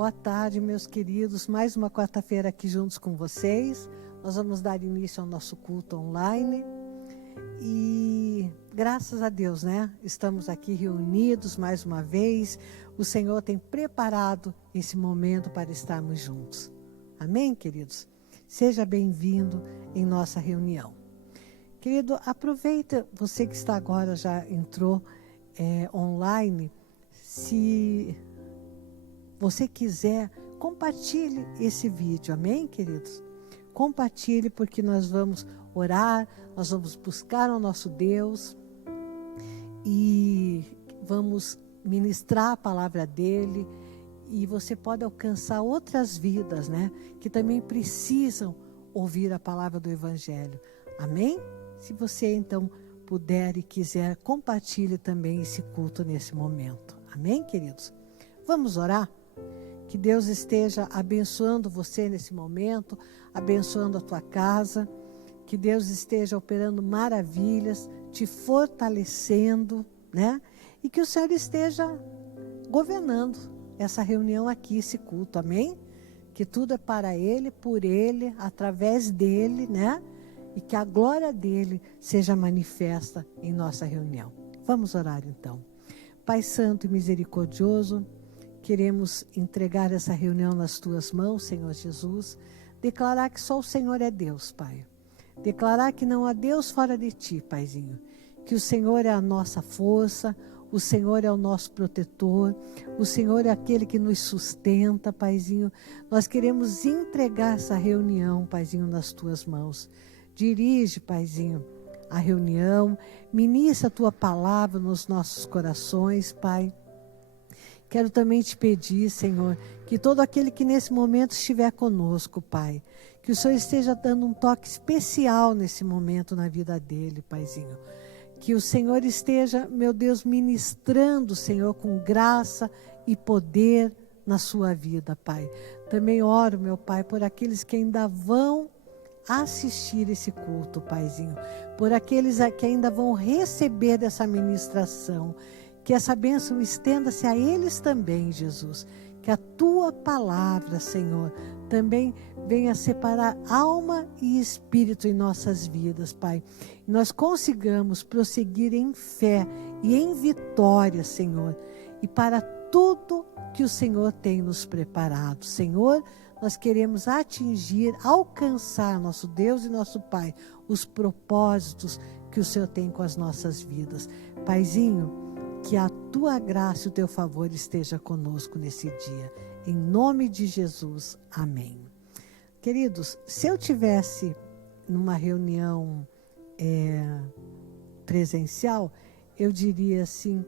Boa tarde, meus queridos. Mais uma quarta-feira aqui juntos com vocês. Nós vamos dar início ao nosso culto online. E graças a Deus, né? Estamos aqui reunidos mais uma vez. O Senhor tem preparado esse momento para estarmos juntos. Amém, queridos? Seja bem-vindo em nossa reunião. Querido, aproveita, você que está agora, já entrou online, se você quiser, compartilhe esse vídeo, amém, queridos? Compartilhe, porque nós vamos orar, nós vamos buscar o nosso Deus e vamos ministrar a palavra dele, e você pode alcançar outras vidas, né, que também precisam ouvir a palavra do Evangelho, amém? Se você então puder e quiser, compartilhe também esse culto nesse momento, amém, queridos? Vamos orar? Que Deus esteja abençoando você nesse momento, abençoando a tua casa, que Deus esteja operando maravilhas, te fortalecendo, né? E que o Senhor esteja governando essa reunião aqui, esse culto, amém? Que tudo é para Ele, por Ele, através dEle, né? E que a glória dEle seja manifesta em nossa reunião. Vamos orar então. Pai Santo e Misericordioso, queremos entregar essa reunião nas Tuas mãos, Senhor Jesus. Declarar que só o Senhor é Deus, Pai. Declarar que não há Deus fora de Ti, Paizinho. Que o Senhor é a nossa força, o Senhor é o nosso protetor, o Senhor é aquele que nos sustenta, Paizinho. Nós queremos entregar essa reunião, Paizinho, nas Tuas mãos. Dirige, Paizinho, a reunião. Ministra a Tua palavra nos nossos corações, Pai. Quero também te pedir, Senhor, que todo aquele que nesse momento estiver conosco, Pai, que o Senhor esteja dando um toque especial nesse momento na vida dele, Paizinho. Que o Senhor esteja, meu Deus, ministrando, Senhor, com graça e poder na sua vida, Pai. Também oro, meu Pai, por aqueles que ainda vão assistir esse culto, Paizinho. Por aqueles que ainda vão receber essa ministração. Que essa bênção estenda-se a eles também, Jesus. Que a Tua palavra, Senhor, também venha separar alma e espírito em nossas vidas, Pai. E nós consigamos prosseguir em fé e em vitória, Senhor. E para tudo que o Senhor tem nos preparado. Senhor, nós queremos atingir, alcançar, nosso Deus e nosso Pai, os propósitos que o Senhor tem com as nossas vidas. Paizinho, que a Tua graça e o Teu favor esteja conosco nesse dia. Em nome de Jesus, amém. Queridos, se eu tivesse numa reunião presencial, eu diria assim,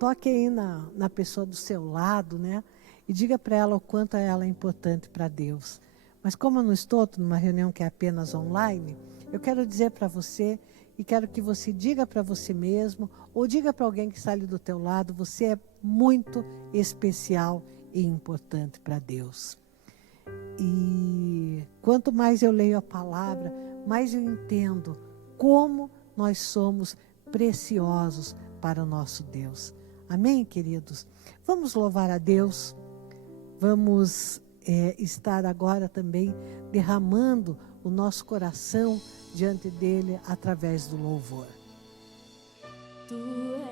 toque aí na pessoa do seu lado, né? E diga para ela o quanto ela é importante para Deus. Mas como eu não estou numa reunião que é apenas online, eu quero dizer para você, e quero que você diga para você mesmo, ou diga para alguém que está ali do teu lado, você é muito especial e importante para Deus. E quanto mais eu leio a palavra, mais eu entendo como nós somos preciosos para o nosso Deus. Amém, queridos? Vamos louvar a Deus. Vamos estar agora também derramando o nosso coração diante dele através do louvor. Tu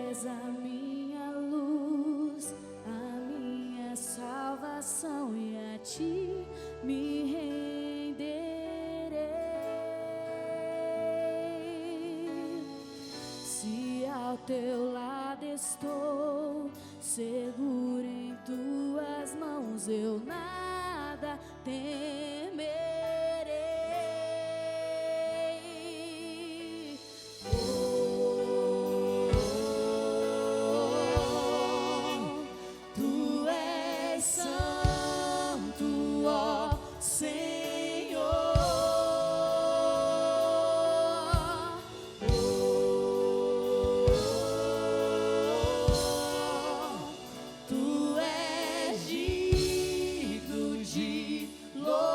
és a minha luz, a minha salvação, e a Ti me renderei. Se ao Teu lado estou, seguro em Tuas mãos, eu nada temerei. Tu és digno de louvor.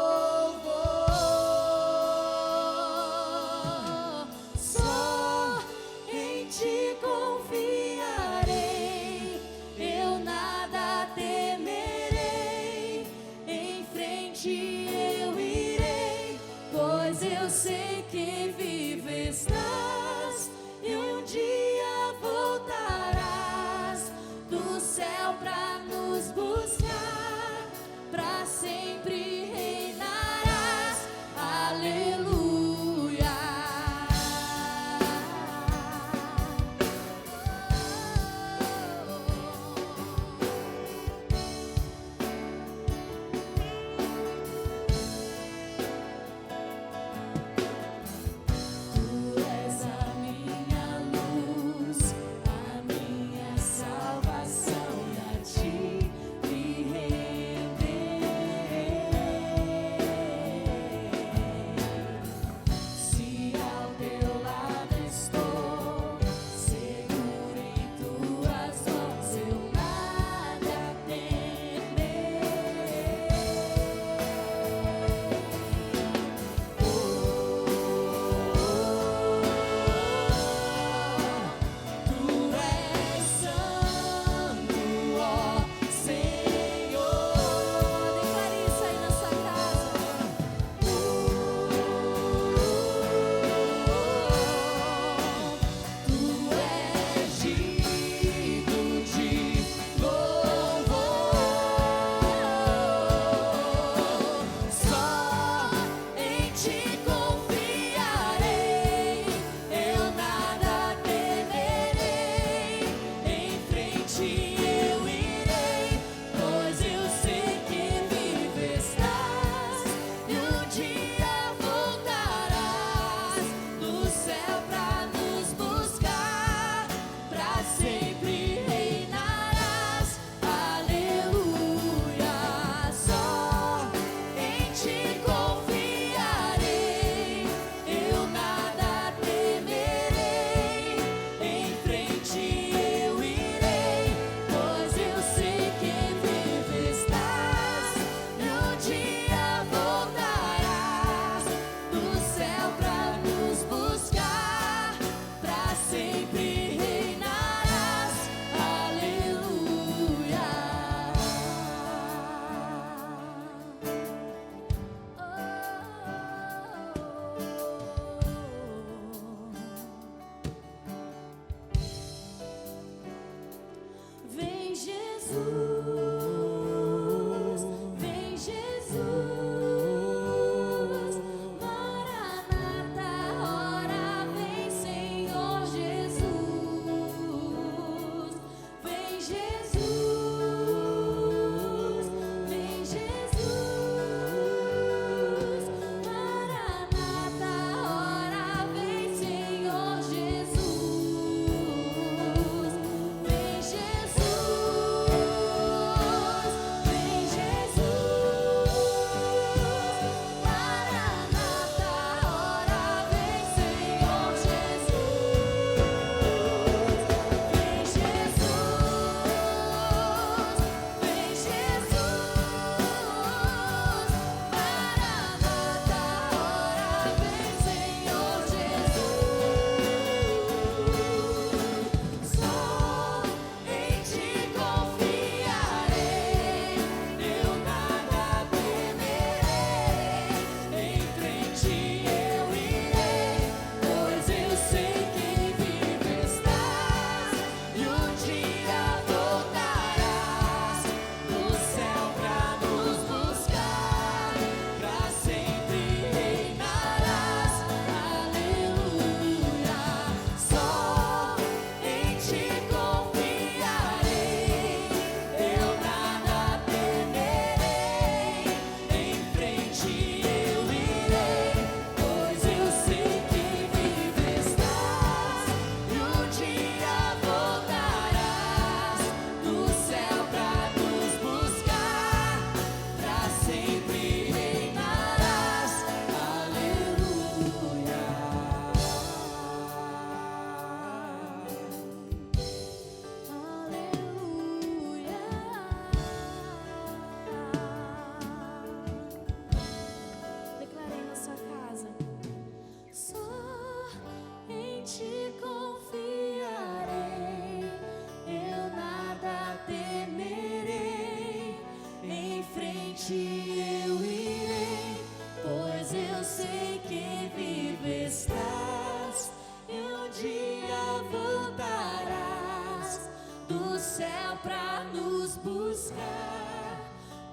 ti eu irei, pois eu sei que vivo estás, e um dia voltarás do céu pra nos buscar,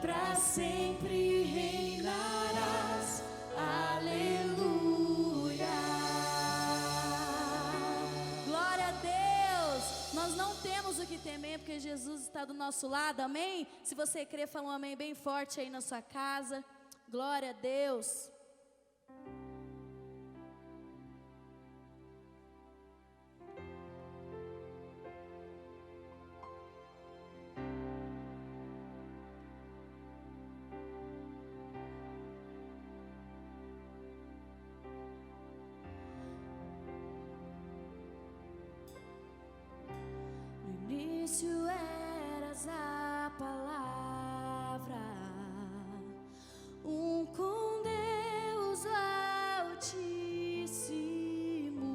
pra sempre reinarás. Aleluia. Glória a Deus. Nós não temos o que temer, porque Jesus está do nosso lado, amém? Se você crê, fala um amém bem forte aí na sua casa. Glória a Deus. No início eras a palavra, com Deus Altíssimo,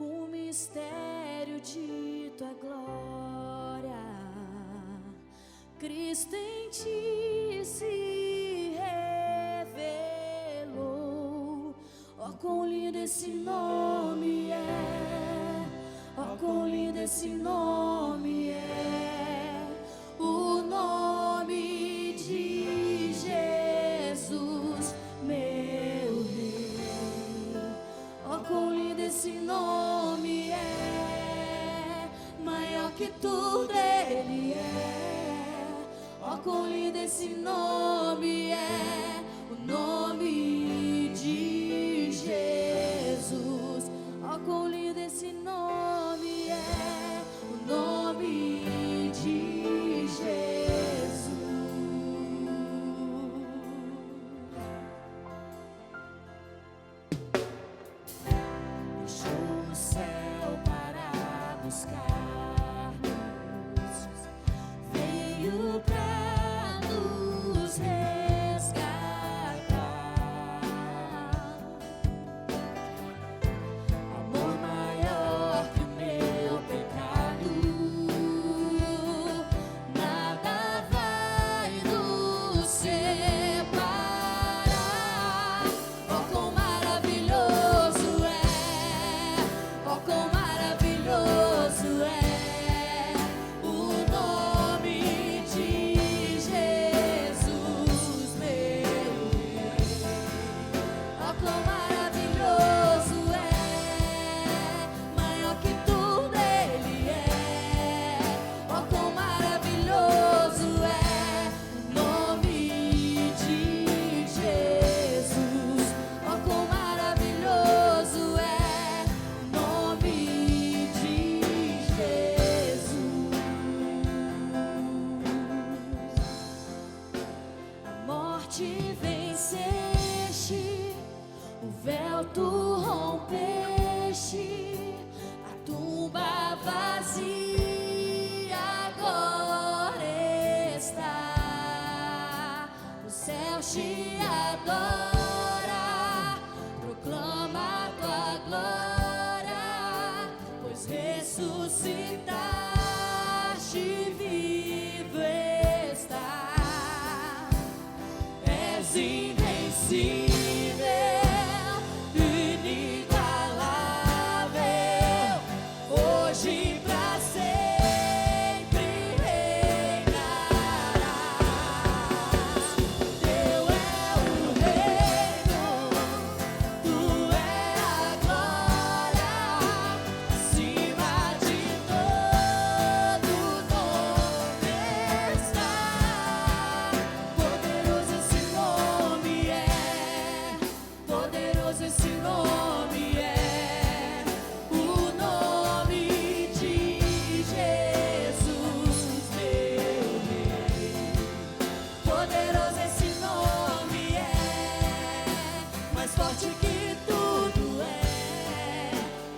o mistério de tua glória, Cristo em ti se revelou. Oh, quão lindo esse nome é, oh, quão lindo esse nome é, o nome de Jesus, meu Rei. Oh, quão lindo esse nome é, maior que tudo Ele é. Oh, quão lindo esse nome é, o nome de Jesus. Oh, quão lindo esse nome é, o nome de Jesus. Deixou o céu para buscar-nos, veio pra nos resgatar. Amor maior que o meu pecado, nada vai nos separar. Oh, quão maravilhoso é, oh, quão maravilhoso é o nome de Jesus, meu Rei. Oh, quão maravilhoso é, maior que tudo Ele é. Oh, quão maravilhoso é o nome de Jesus. Oh, quão maravilhoso é o nome de Jesus. A morte venceste, o véu tu rompeste, a tumba vazia agora está. O céu te adora, proclama a tua glória, pois ressuscitaste, vivo está. És invencível, inigualável, hoje e pra sempre reinarás. Teu é o reino, tu é a glória, acima de todo nome está. Poderoso esse nome é, poderoso esse nome é, o nome de Jesus, meu Rei. Poderoso esse nome é, mais forte que tudo é.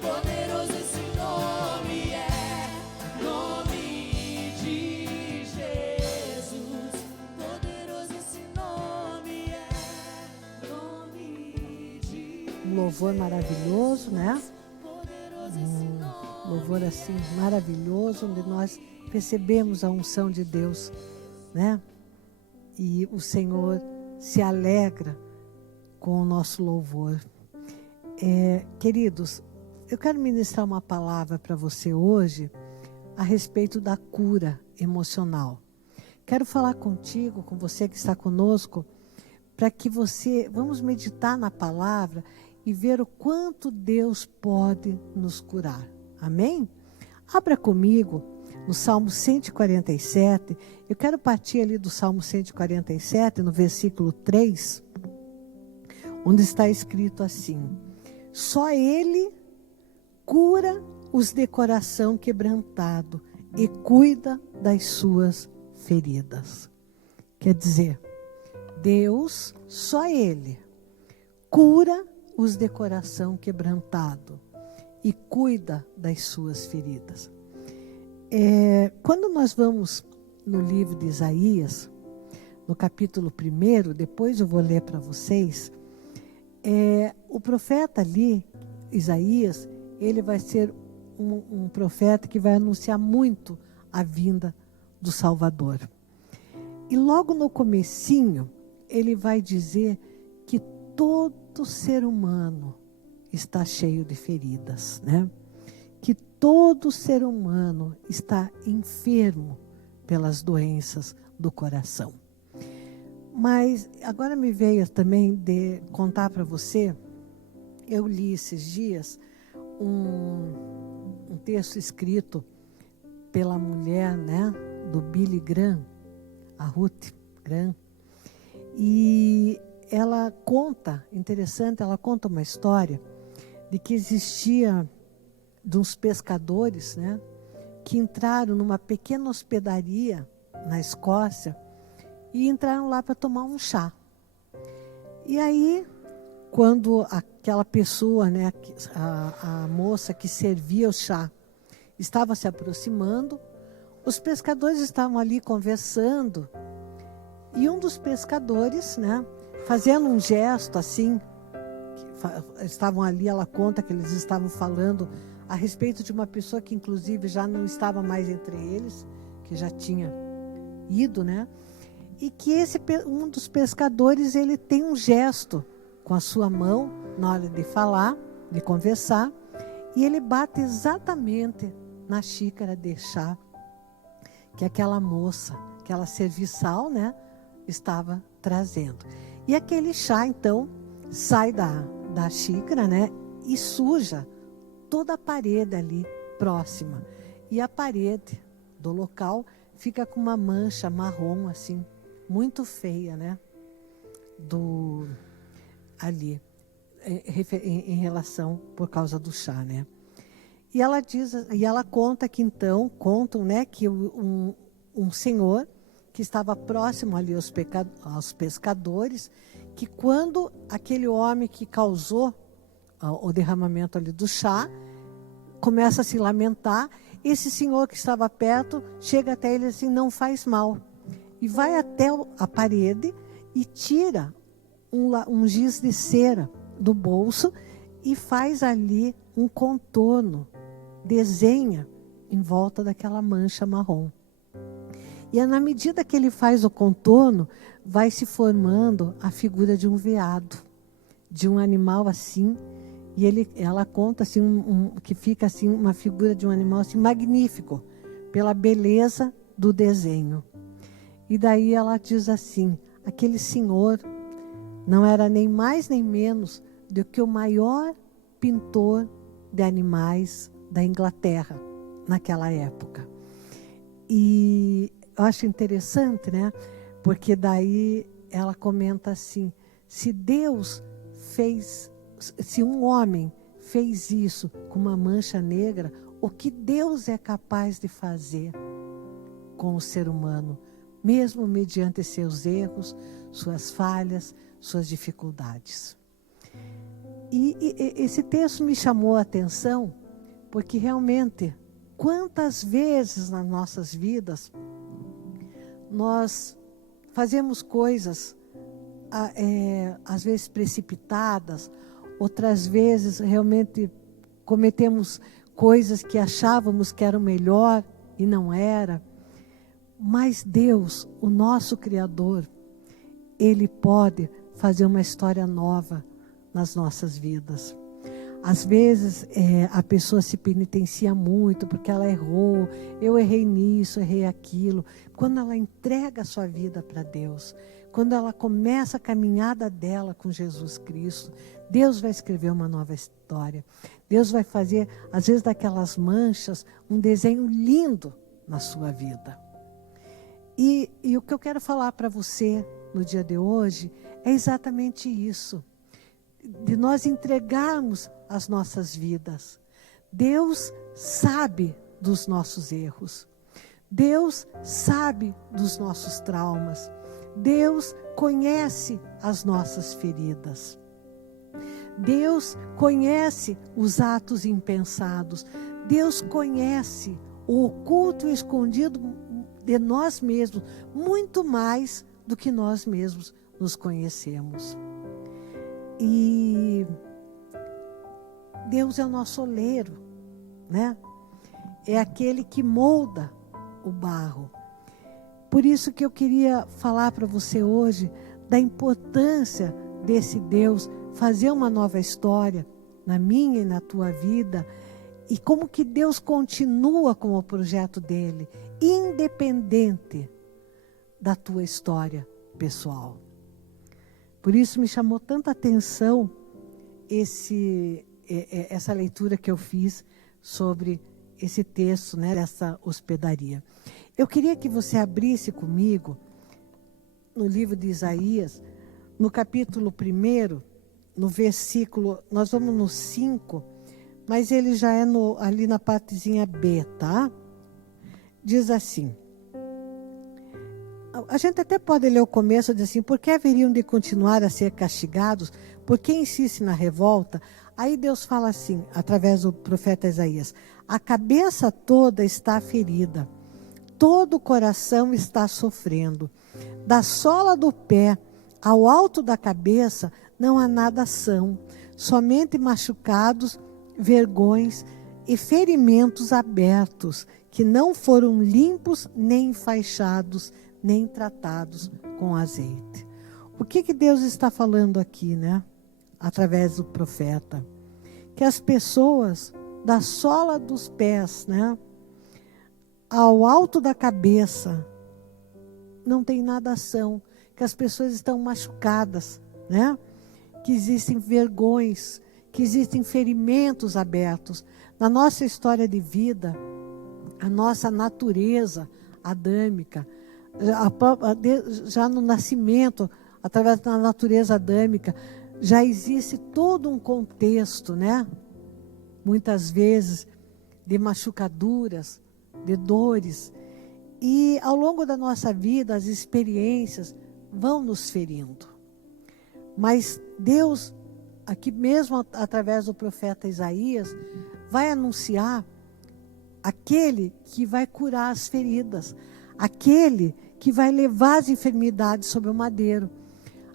Poderoso esse nome é, nome de Jesus. Poderoso esse nome é, nome de Um louvor maravilhoso, né? poderoso esse nome. louvor assim maravilhoso, onde nós percebemos a unção de Deus, né? E o Senhor se alegra com o nosso louvor. Queridos, eu quero ministrar uma palavra para você hoje a respeito da cura emocional. Quero falar contigo, com você que está conosco, para que vamos meditar na palavra e ver o quanto Deus pode nos curar. Amém? Abra comigo no Salmo 147. Eu quero partir ali do Salmo 147, no versículo 3, onde está escrito assim: só Ele cura os de coração quebrantado e cuida das suas feridas. Quer dizer, Deus, só Ele, cura os de coração quebrantado e cuida das suas feridas. Quando nós vamos no livro de Isaías, no capítulo 1, depois eu vou ler para vocês, o profeta ali, Isaías, ele vai ser um profeta que vai anunciar muito a vinda do Salvador. E logo no comecinho, ele vai dizer que todo ser humano está cheio de feridas, né? Que todo ser humano está enfermo pelas doenças do coração. Mas agora me veio também de contar para você, eu li esses dias um texto escrito pela mulher, né, do Billy Graham, a Ruth Graham, e ela conta, interessante, ela conta uma história de que existia de uns pescadores, né, que entraram numa pequena hospedaria na Escócia e entraram lá para tomar um chá. E aí, quando aquela pessoa, né, a moça que servia o chá, estava se aproximando, os pescadores estavam ali conversando, e um dos pescadores, né, fazendo um gesto assim, estavam ali, ela conta que eles estavam falando a respeito de uma pessoa que inclusive já não estava mais entre eles, que já tinha ido, né? E que um dos pescadores, ele tem um gesto com a sua mão na hora de falar, de conversar, e ele bate exatamente na xícara de chá que aquela moça, aquela serviçal, né, estava trazendo. E aquele chá, então, sai da xícara, né, e suja toda a parede ali próxima. E a parede do local fica com uma mancha marrom, assim, muito feia, né, ali, em relação, por causa do chá, né. E ela diz, e ela conta que então, né, que um senhor que estava próximo ali aos pescadores, que quando aquele homem que causou o derramamento ali do chá começa a se lamentar, esse senhor que estava perto chega até ele assim, não faz mal, e vai até a parede e tira um giz de cera do bolso e faz ali um contorno, desenha em volta daquela mancha marrom. E na medida que ele faz o contorno, vai se formando a figura de um veado, de um animal assim, e ela conta assim, que fica assim uma figura de um animal assim magnífico, pela beleza do desenho. E daí ela diz assim, aquele senhor não era nem mais nem menos do que o maior pintor de animais da Inglaterra, naquela época. E eu acho interessante, né? Porque daí ela comenta assim, se um homem fez isso com uma mancha negra, o que Deus é capaz de fazer com o ser humano, mesmo mediante seus erros, suas falhas, suas dificuldades. E esse texto me chamou a atenção, porque realmente, quantas vezes nas nossas vidas nós fazemos coisas, às vezes precipitadas, outras vezes realmente cometemos coisas que achávamos que eram melhor e não era. Mas Deus, o nosso Criador, Ele pode fazer uma história nova nas nossas vidas. Às vezes a pessoa se penitencia muito porque ela errou, eu errei nisso, errei aquilo. Quando ela entrega a sua vida para Deus, quando ela começa a caminhada dela com Jesus Cristo, Deus vai escrever uma nova história. Deus vai fazer, às vezes, daquelas manchas, um desenho lindo na sua vida. E o que eu quero falar para você no dia de hoje é exatamente isso. De nós entregarmos as nossas vidas. Deus sabe dos nossos erros. Deus sabe dos nossos traumas. Deus conhece as nossas feridas. Deus conhece os atos impensados. Deus conhece o oculto e escondido de nós mesmos, muito mais do que nós mesmos nos conhecemos. E Deus é o nosso oleiro, né? É aquele que molda o barro. Por isso que eu queria falar para você hoje da importância desse Deus fazer uma nova história na minha e na tua vida, e como que Deus continua com o projeto dele, independente da tua história pessoal. Por isso me chamou tanta atenção essa leitura que eu fiz sobre esse texto, né, dessa hospedaria. Eu queria que você abrisse comigo no livro de Isaías, no capítulo 1, no versículo, nós vamos no 5, mas ele já é ali na partezinha B, tá? Diz assim, a gente até pode ler o começo, diz assim, por que haveriam de continuar a ser castigados? Por que insiste na revolta? Aí Deus fala assim, através do profeta Isaías, a cabeça toda está ferida, todo o coração está sofrendo, da sola do pé ao alto da cabeça não há nada são, somente machucados, vergões e ferimentos abertos, que não foram limpos, nem enfaixados, nem tratados com azeite. O que Deus está falando aqui, né? Através do profeta. Que as pessoas, da sola dos pés, né, ao alto da cabeça, não tem nada são. Que as pessoas estão machucadas, né? Que existem vergões, que existem ferimentos abertos. Na nossa história de vida, a nossa natureza adâmica, já no nascimento, através da natureza adâmica, já existe todo um contexto, né? Muitas vezes de machucaduras, de dores. E ao longo da nossa vida, as experiências vão nos ferindo. Mas Deus, aqui mesmo através do profeta Isaías, vai anunciar aquele que vai curar as feridas, aquele que vai levar as enfermidades sobre o madeiro,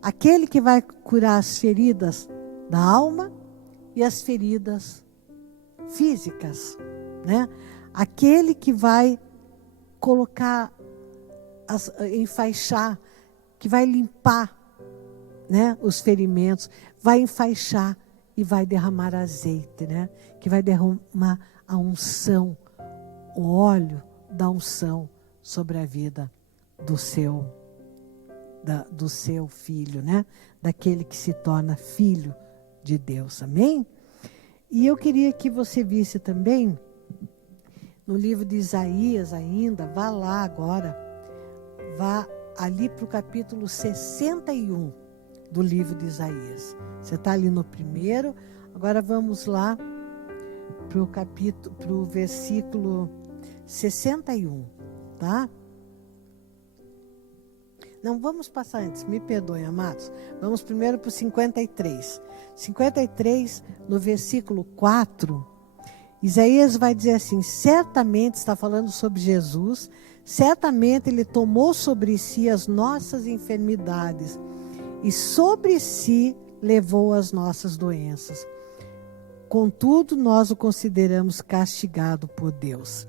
aquele que vai curar as feridas da alma e as feridas físicas, né? Aquele que vai colocar, enfaixar, que vai limpar, né, os ferimentos, vai enfaixar e vai derramar azeite, né? Que vai derramar a unção, o óleo da unção sobre a vida do seu filho, né? Daquele que se torna filho de Deus, amém? E eu queria que você visse também, no livro de Isaías ainda, vá lá agora, vá ali para o capítulo 61 do livro de Isaías. Você está ali no 1, agora vamos lá para o versículo 61, tá? Não, vamos passar antes, me perdoem, amados. Vamos primeiro para o 53. 53, no versículo 4, Isaías vai dizer assim, certamente, está falando sobre Jesus, certamente Ele tomou sobre si as nossas enfermidades e sobre si levou as nossas doenças. contudo, nós o consideramos castigado por Deus.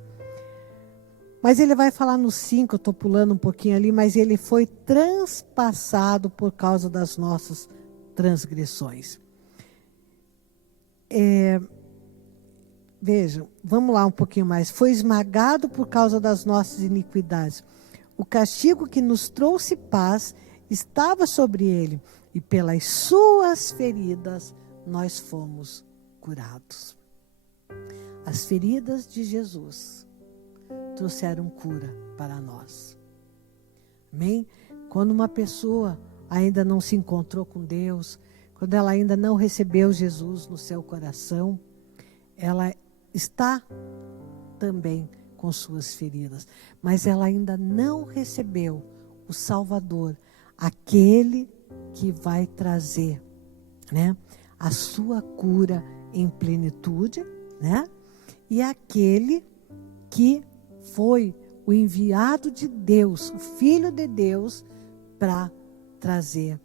Mas ele vai falar no 5, eu estou pulando um pouquinho ali, mas ele foi transpassado por causa das nossas transgressões. Vejam, vamos lá um pouquinho mais. Foi esmagado por causa das nossas iniquidades. O castigo que nos trouxe paz estava sobre ele, e pelas suas feridas nós fomos curados. As feridas de Jesus trouxeram cura para nós. Amém? Quando uma pessoa ainda não se encontrou com Deus, quando ela ainda não recebeu Jesus no seu coração, ela está também com suas feridas, mas ela ainda não recebeu o Salvador, aquele que vai trazer, né, a sua cura em plenitude, né? E aquele que foi o enviado de Deus, o Filho de Deus, para trazer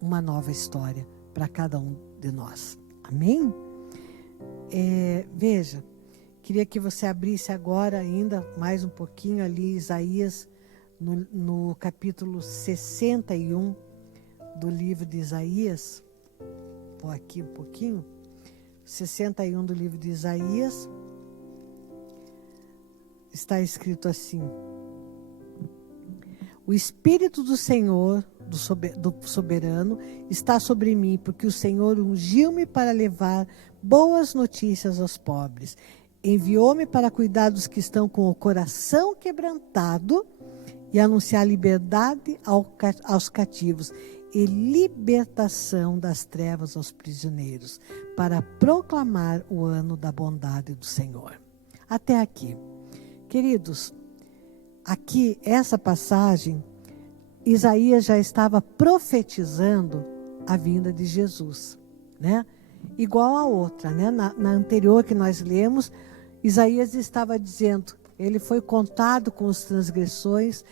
uma nova história para cada um de nós. Amém? Veja, queria que você abrisse agora ainda mais um pouquinho ali Isaías, no capítulo 61 do livro de Isaías. Vou aqui um pouquinho. 61 do livro de Isaías. Está escrito assim: o Espírito do Senhor, do soberano, está sobre mim, porque o Senhor ungiu-me para levar boas notícias aos pobres. Enviou-me para cuidar dos que estão com o coração quebrantado e anunciar liberdade aos cativos e libertação das trevas aos prisioneiros, para proclamar o ano da bondade do Senhor. Até aqui. Queridos, aqui, essa passagem, Isaías já estava profetizando a vinda de Jesus, né? Igual a outra, né? Na anterior que nós lemos, Isaías estava dizendo, ele foi contado com os transgressores,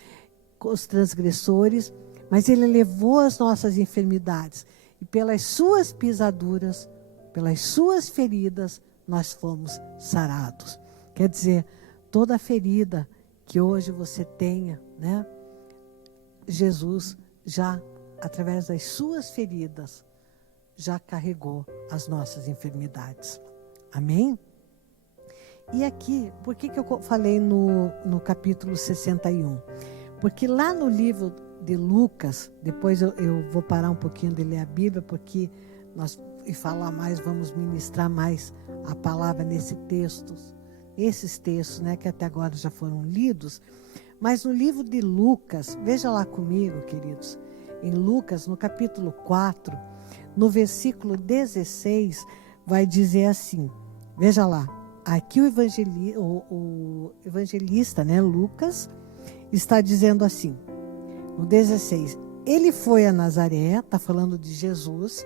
mas ele levou as nossas enfermidades, e pelas suas pisaduras, pelas suas feridas, nós fomos sarados. Quer dizer, toda ferida que hoje você tenha, né? Jesus já, através das suas feridas, já carregou as nossas enfermidades. Amém? E aqui, por que eu falei no capítulo 61? Porque lá no livro de Lucas, depois eu vou parar um pouquinho de ler a Bíblia, porque nós, e falar mais, vamos ministrar mais a palavra nesses textos, né, que até agora já foram lidos. Mas no livro de Lucas, veja lá comigo, queridos, em Lucas, no capítulo 4, no versículo 16, vai dizer assim, veja lá, aqui o evangelista, né, Lucas, está dizendo assim, no 16, ele foi a Nazaré, está falando de Jesus,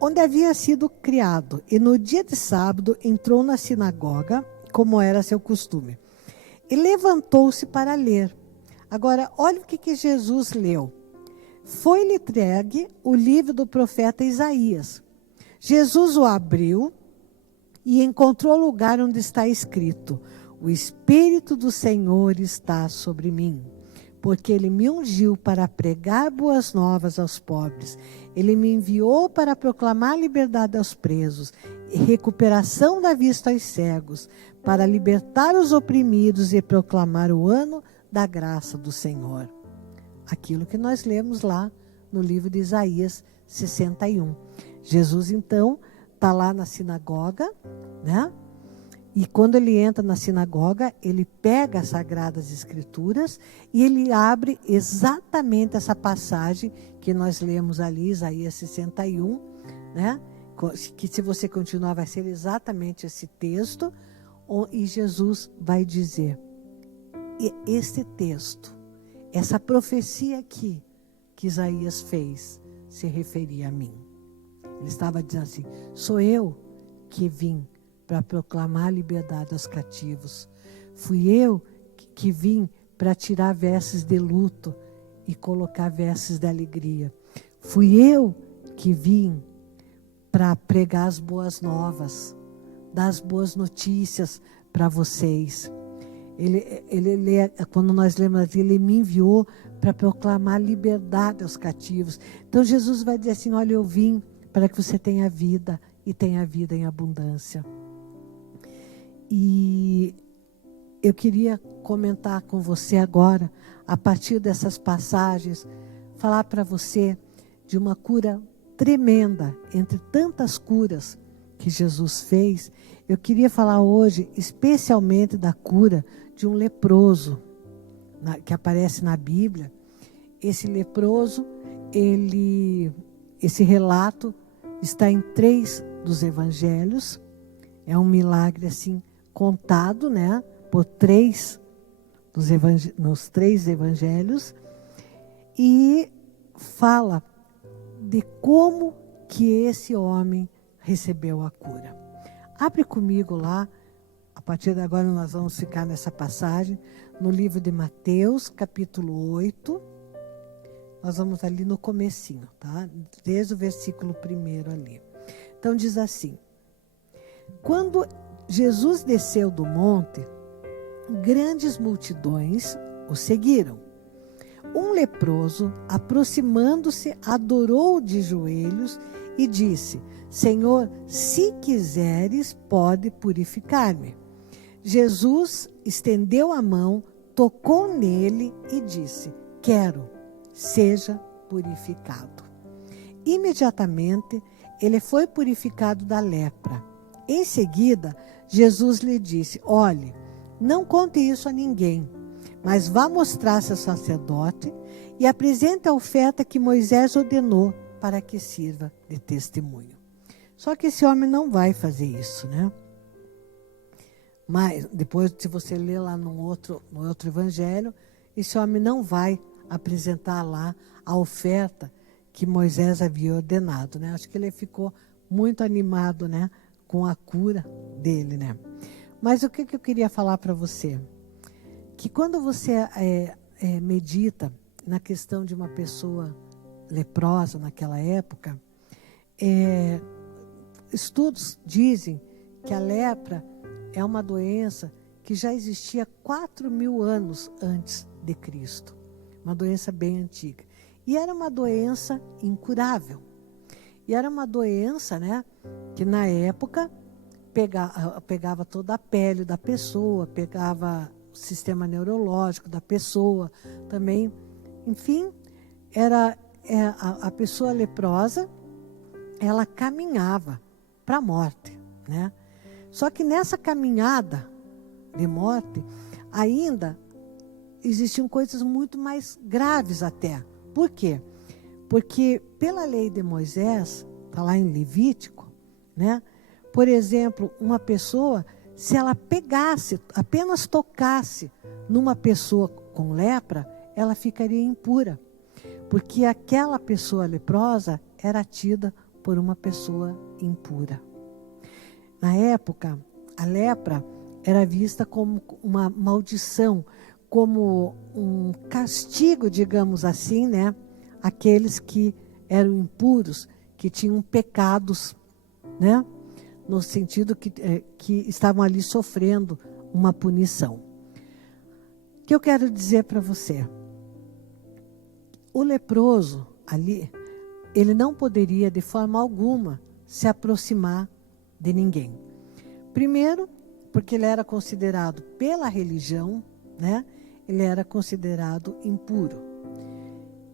onde havia sido criado, e no dia de sábado entrou na sinagoga, como era seu costume, e levantou-se para ler. Agora, olha o que Jesus leu. Foi-lhe entregue o livro do profeta Isaías. Jesus o abriu e encontrou o lugar onde está escrito: o Espírito do Senhor está sobre mim, porque ele me ungiu para pregar boas novas aos pobres. Ele me enviou para proclamar liberdade aos presos e recuperação da vista aos cegos, para libertar os oprimidos e proclamar o ano da graça do Senhor. Aquilo que nós lemos lá no livro de Isaías 61. Jesus, então, está lá na sinagoga, né? E quando ele entra na sinagoga, ele pega as Sagradas Escrituras e ele abre exatamente essa passagem que nós lemos ali, Isaías 61, né? Que se você continuar vai ser exatamente esse texto, e Jesus vai dizer, esse texto, essa profecia aqui que Isaías fez, se referia a mim. Ele estava dizendo assim, sou eu que vim para proclamar a liberdade aos cativos. Fui eu que vim para tirar vestes de luto e colocar vestes de alegria. Fui eu que vim para pregar as boas novas, dar as boas notícias para vocês. Quando nós lemos aqui, ele me enviou para proclamar liberdade aos cativos. Então Jesus vai dizer assim: olha, eu vim para que você tenha vida e tenha vida em abundância. E eu queria comentar com você agora, a partir dessas passagens, falar para você de uma cura tremenda, entre tantas curas que Jesus fez. Eu queria falar hoje especialmente da cura de um leproso, que aparece na Bíblia. Esse leproso, esse relato está em 3 dos evangelhos. É um milagre assim contado, né, por 3 nos 3 evangelhos, e fala de como que esse homem recebeu a cura. Abre comigo lá, a partir de agora nós vamos ficar nessa passagem, no livro de Mateus, capítulo 8, nós vamos ali no comecinho, tá? Desde o versículo 1 ali. Então diz assim: quando Jesus desceu do monte, grandes multidões o seguiram. Um leproso, aproximando-se, adorou de joelhos e disse: Senhor, se quiseres, pode purificar-me. Jesus estendeu a mão, tocou nele e disse: quero, seja purificado. Imediatamente, ele foi purificado da lepra. Em seguida, Jesus lhe disse: olhe, não conte isso a ninguém, mas vá mostrar-se ao sacerdote e apresente a oferta que Moisés ordenou para que sirva de testemunho. Só que esse homem não vai fazer isso, né? Mas depois, se você ler lá no outro evangelho, esse homem não vai apresentar lá a oferta que Moisés havia ordenado, né? Acho que ele ficou muito animado, né, com a cura dele, né? Mas o que eu queria falar para você? Que quando você medita na questão de uma pessoa leprosa naquela época, estudos dizem que a lepra é uma doença que já existia 4.000 anos antes de Cristo. Uma doença bem antiga. E era uma doença incurável. E era uma doença, né, que na época pegava toda a pele da pessoa, pegava o sistema neurológico da pessoa também. Enfim, a pessoa leprosa, ela caminhava para a morte, né? Só que nessa caminhada de morte, ainda existiam coisas muito mais graves até. Por quê? Porque pela lei de Moisés, está lá em Levítico, né? Por exemplo, uma pessoa, se ela pegasse, apenas tocasse numa pessoa com lepra, ela ficaria impura. Porque aquela pessoa leprosa era tida por uma pessoa impura. Na época, a lepra era vista como uma maldição, como um castigo, digamos assim, né? Aqueles que eram impuros, que tinham pecados, né? No sentido que estavam ali sofrendo uma punição. O que eu quero dizer para você? O leproso ali, ele não poderia de forma alguma se aproximar de ninguém. Primeiro, porque ele era considerado pela religião, né? Ele era considerado impuro.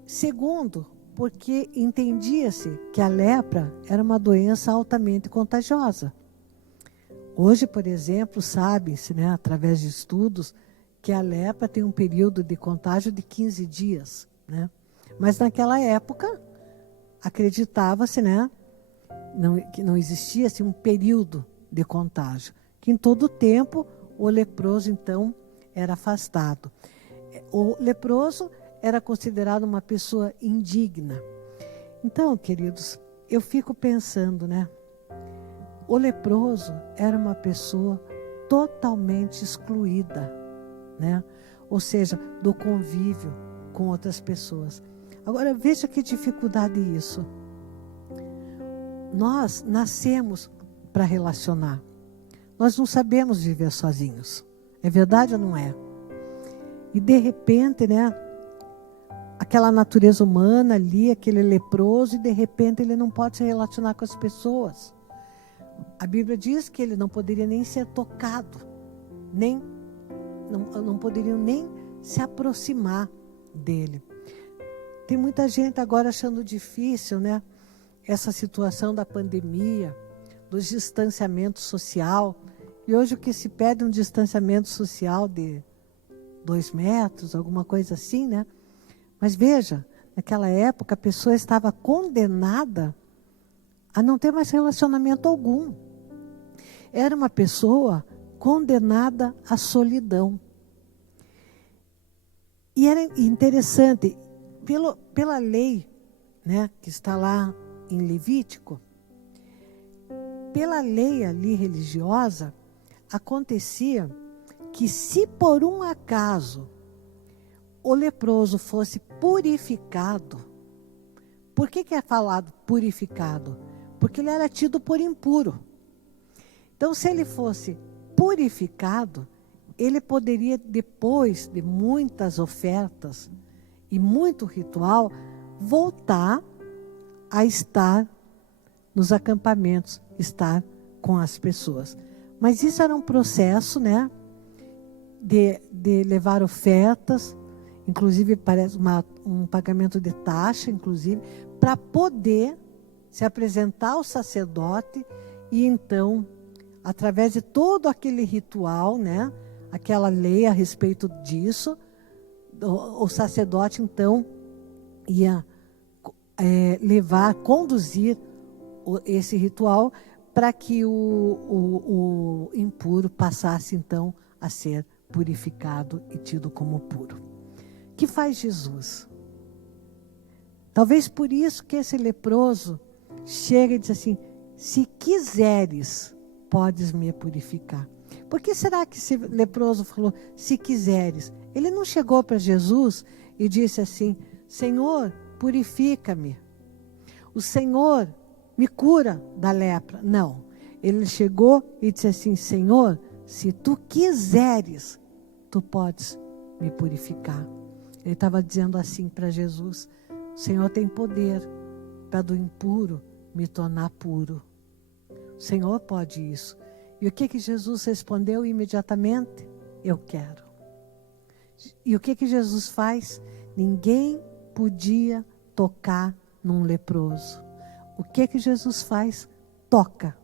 Segundo, porque entendia-se que a lepra era uma doença altamente contagiosa. Hoje, por exemplo, sabe-se, né, através de estudos, que a lepra tem um período de contágio de 15 dias, né? Mas naquela época, acreditava-se, né, que não existia assim, um período de contágio, que em todo tempo o leproso, então, era afastado. O leproso era considerado uma pessoa indigna. Então, queridos, eu fico pensando, né? O leproso era uma pessoa totalmente excluída, né? Ou seja, do convívio com outras pessoas. Agora, veja que dificuldade isso. nós nascemos para relacionar. Nós não sabemos viver sozinhos. É verdade ou não é? E de repente, né? Aquela natureza humana ali, aquele leproso, e de repente ele não pode se relacionar com as pessoas. A Bíblia diz que ele não poderia nem ser tocado, não poderiam nem se aproximar dele. Tem muita gente agora achando difícil, né? Essa situação da pandemia, do distanciamento social. E hoje o que se pede é um distanciamento social de 2 metros, alguma coisa assim, né? Mas veja, naquela época a pessoa estava condenada a não ter mais relacionamento algum. Era uma pessoa condenada à solidão. E era interessante, pela lei, né, que está lá em Levítico, pela lei ali religiosa, acontecia que se por um acaso o leproso fosse purificado, por que é falado purificado? Porque ele era tido por impuro. Então, se ele fosse purificado, ele poderia, depois de muitas ofertas e muito ritual, voltar a estar nos acampamentos, estar com as pessoas. Mas isso era um processo, né, de levar ofertas, inclusive parece um pagamento de taxa, inclusive, para poder se apresentar ao sacerdote e então, através de todo aquele ritual, né, aquela lei a respeito disso, o sacerdote então ia conduzir esse ritual para que o impuro passasse então a ser purificado e tido como puro. O que faz Jesus? Talvez por isso que esse leproso chega e diz assim: se quiseres, podes me purificar. Por que será que esse leproso falou, se quiseres? Ele não chegou para Jesus e disse assim: Senhor, purifica-me. O Senhor me cura da lepra. Não. Ele chegou e disse assim: Senhor, se tu quiseres, tu podes me purificar. Ele estava dizendo assim para Jesus: o Senhor tem poder para do impuro me tornar puro. O Senhor pode isso. E o que Jesus respondeu imediatamente? Eu quero. E o que Jesus faz? Ninguém podia tocar num leproso. O que Jesus faz? Toca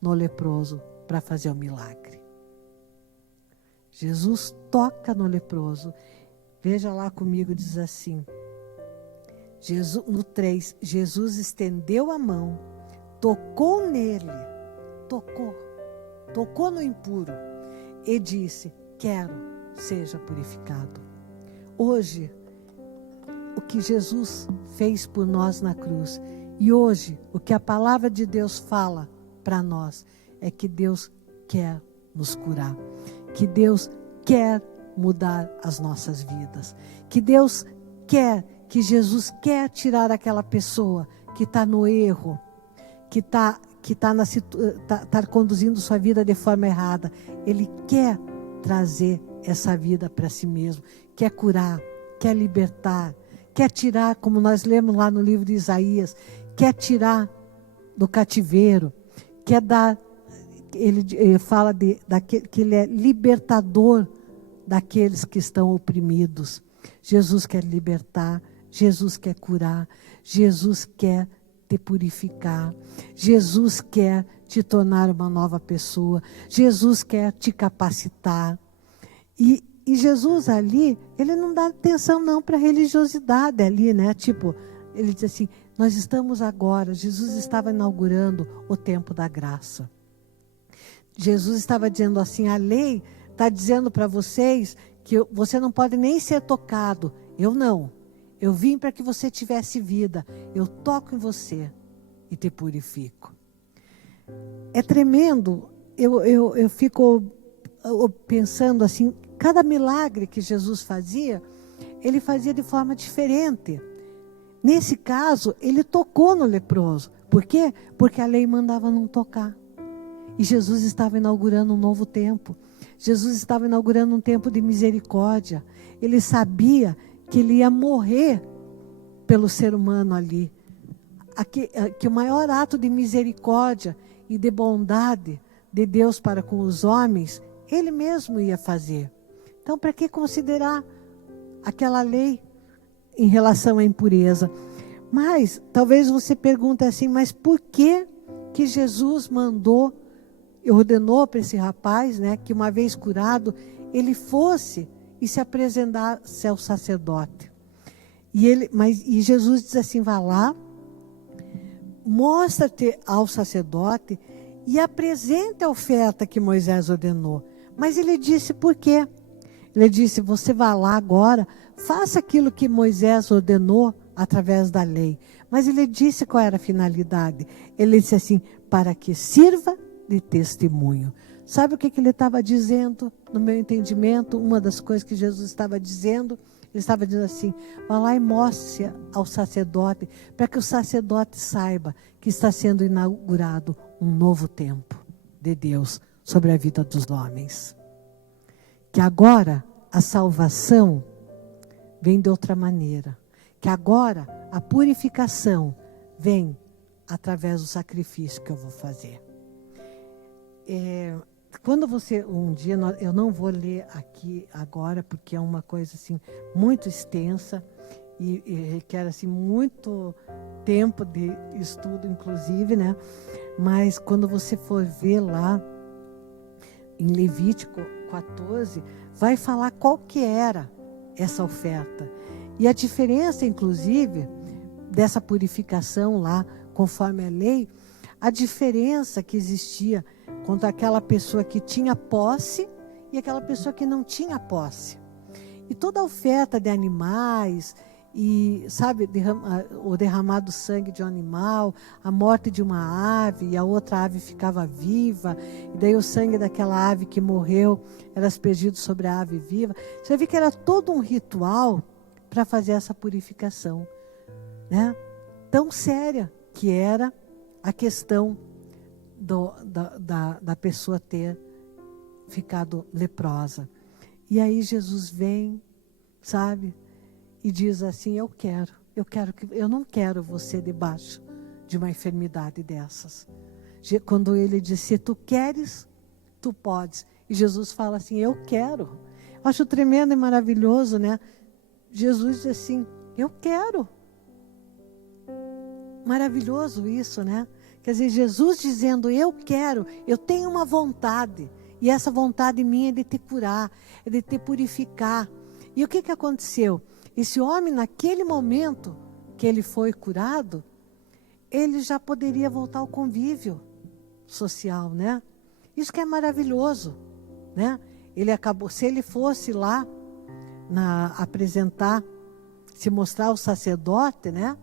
no leproso para fazer o milagre. Jesus toca no leproso. Veja lá comigo, diz assim, no 3, Jesus estendeu a mão, tocou nele, tocou no impuro e disse: quero, seja purificado. Hoje, o que Jesus fez por nós na cruz, e hoje, o que a palavra de Deus fala para nós, é que Deus quer nos curar, que Deus quer mudar as nossas vidas, que Deus quer, que Jesus quer tirar aquela pessoa que está no erro, que está conduzindo sua vida de forma errada. Ele quer trazer essa vida para si mesmo, quer curar, quer libertar, quer tirar, como nós lemos lá no livro de Isaías, quer tirar do cativeiro, quer dar, ele fala que ele é libertador daqueles que estão oprimidos. Jesus quer libertar, Jesus quer curar, Jesus quer te purificar, Jesus quer te tornar uma nova pessoa, Jesus quer te capacitar. E Jesus ali, ele não dá atenção não para a religiosidade ali, né? Tipo, ele diz assim, nós estamos agora, Jesus estava inaugurando o tempo da graça. Jesus estava dizendo assim, a lei está dizendo para vocês que você não pode nem ser tocado. Eu não. Eu vim para que você tivesse vida. Eu toco em você e te purifico. É tremendo. Eu fico pensando assim, cada milagre que Jesus fazia, ele fazia de forma diferente. Nesse caso, ele tocou no leproso. Por quê? Porque a lei mandava não tocar. E Jesus estava inaugurando um novo tempo. Jesus estava inaugurando um tempo de misericórdia. Ele sabia que ele ia morrer pelo ser humano ali. Que o maior ato de misericórdia e de bondade de Deus para com os homens, ele mesmo ia fazer. Então, para que considerar aquela lei em relação à impureza? Mas, talvez você pergunte assim, mas por que Jesus ordenou para esse rapaz, né, que uma vez curado, ele fosse e se apresentasse ao sacerdote? E Jesus diz assim, vá lá, mostra-te ao sacerdote e apresente a oferta que Moisés ordenou. Mas ele disse por quê? Ele disse, você vá lá agora, faça aquilo que Moisés ordenou através da lei. Mas ele disse qual era a finalidade. Ele disse assim, para que sirva de testemunho. Sabe o que ele estava dizendo? No meu entendimento, uma das coisas que Jesus estava dizendo, ele estava dizendo assim, vá lá e mostre ao sacerdote, para que o sacerdote saiba que está sendo inaugurado um novo tempo de Deus sobre a vida dos homens. Que agora a salvação vem de outra maneira. Que agora a purificação vem através do sacrifício que eu vou fazer. Quando você, um dia, eu não vou ler aqui agora, porque é uma coisa assim, muito extensa e requer assim, muito tempo de estudo, inclusive, né? Mas quando você for ver lá, em Levítico 14, vai falar qual que era essa oferta. E a diferença, inclusive, dessa purificação lá, conforme a lei, a diferença que existia contra aquela pessoa que tinha posse e aquela pessoa que não tinha posse. E toda a oferta de animais, e sabe, o derramado sangue de um animal, a morte de uma ave, e a outra ave ficava viva, e daí o sangue daquela ave que morreu era aspergido sobre a ave viva. Você vê que era todo um ritual para fazer essa purificação, né? Tão séria que era a questão da pessoa ter ficado leprosa. E aí Jesus vem, sabe, e diz assim, eu não quero você debaixo de uma enfermidade dessas. Quando ele diz, se tu queres, tu podes. E Jesus fala assim, eu quero. Eu acho tremendo e maravilhoso, né? Jesus diz assim, eu quero. Maravilhoso isso, né? Quer dizer, Jesus dizendo, eu quero, eu tenho uma vontade. E essa vontade minha é de te curar, é de te purificar. E o que aconteceu? Esse homem, naquele momento que ele foi curado, ele já poderia voltar ao convívio social, né? Isso que é maravilhoso, né? Ele acabou, se ele fosse lá apresentar, se mostrar ao sacerdote, né?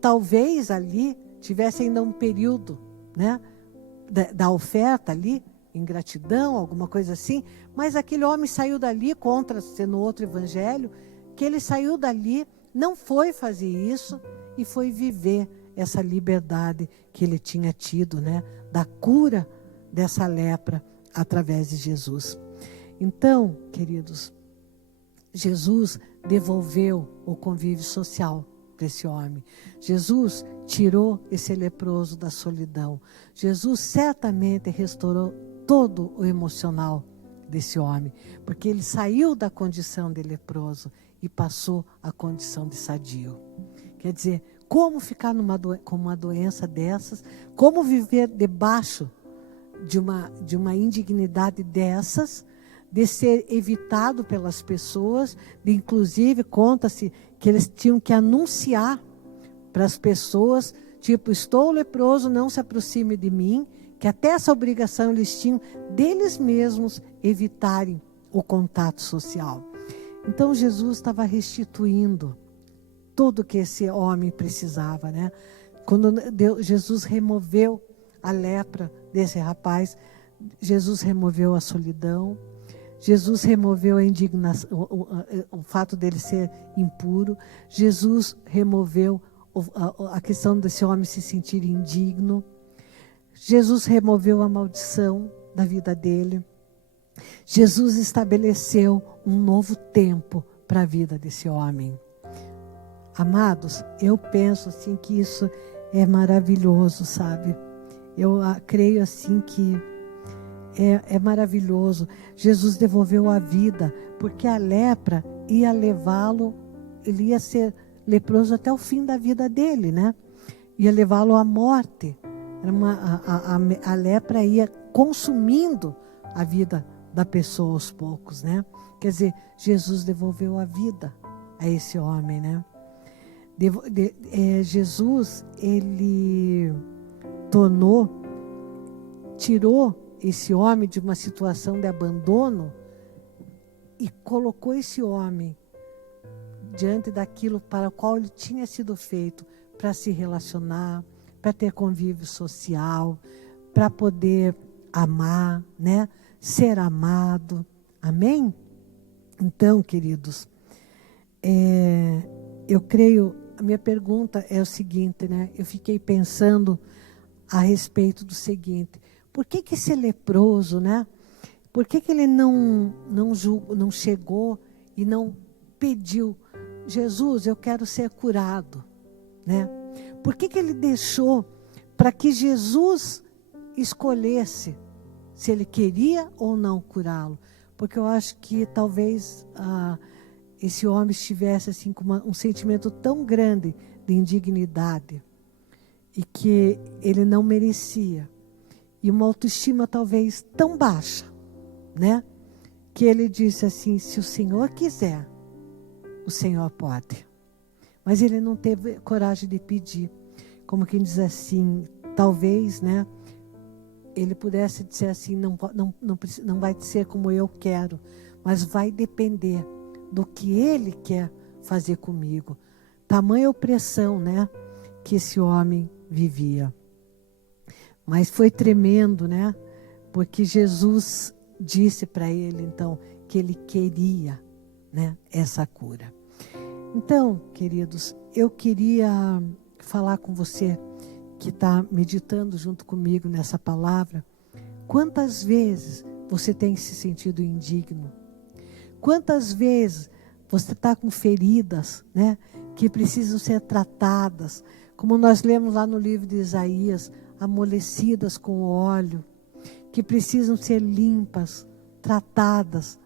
Talvez ali tivesse ainda um período, né? Da oferta ali, ingratidão, alguma coisa assim, mas aquele homem saiu dali, contra sendo outro evangelho, que ele saiu dali, não foi fazer isso e foi viver essa liberdade que ele tinha tido, né, da cura dessa lepra através de Jesus. Então, queridos, Jesus devolveu o convívio social para esse homem. Jesus tirou esse leproso da solidão. Jesus certamente restaurou todo o emocional desse homem, porque ele saiu da condição de leproso e passou à condição de sadio. Quer dizer, como ficar com uma doença dessas, como viver debaixo de uma indignidade dessas, de ser evitado pelas pessoas, de inclusive conta-se que eles tinham que anunciar para as pessoas, tipo, estou leproso, não se aproxime de mim, que até essa obrigação eles tinham deles mesmos evitarem o contato social. Então Jesus estava restituindo tudo que esse homem precisava, né? Quando Jesus removeu a lepra desse rapaz, Jesus removeu a solidão, Jesus removeu a indignação, o fato dele ser impuro, Jesus removeu a questão desse homem se sentir indigno. Jesus removeu a maldição da vida dele. Jesus estabeleceu um novo tempo para a vida desse homem. Amados, eu penso assim que isso é maravilhoso, sabe? Eu creio assim que é maravilhoso. Jesus devolveu a vida, porque a lepra ia levá-lo, ele ia ser leproso até o fim da vida dele, né? Ia levá-lo à morte. A lepra ia consumindo a vida da pessoa aos poucos, né? Quer dizer, Jesus devolveu a vida a esse homem, né? Jesus, ele tirou esse homem de uma situação de abandono e colocou esse homem diante daquilo para o qual ele tinha sido feito, para se relacionar, para ter convívio social, para poder amar, né? Ser amado. Amém? Então, queridos, eu creio, a minha pergunta é o seguinte, né? Eu fiquei pensando a respeito do seguinte: por que esse leproso, né? Por que ele não chegou e não pediu, Jesus, eu quero ser curado, né? Por que ele deixou para que Jesus escolhesse se ele queria ou não curá-lo? Porque eu acho que talvez esse homem estivesse assim com um sentimento tão grande de indignidade e que ele não merecia, e uma autoestima talvez tão baixa, né? Que ele disse assim: se o Senhor quiser, o Senhor pode. Mas ele não teve coragem de pedir. Como quem diz assim, talvez, né? Ele pudesse dizer assim: não vai ser como eu quero, mas vai depender do que ele quer fazer comigo. Tamanha opressão, né? Que esse homem vivia. Mas foi tremendo, né? Porque Jesus disse para ele, então, que ele queria, né, essa cura. Então, queridos, eu queria falar com você que está meditando junto comigo nessa palavra. Quantas vezes você tem se sentido indigno? Quantas vezes você está com feridas, né, que precisam ser tratadas, como nós lemos lá no livro de Isaías, amolecidas com óleo, que precisam ser limpas, tratadas,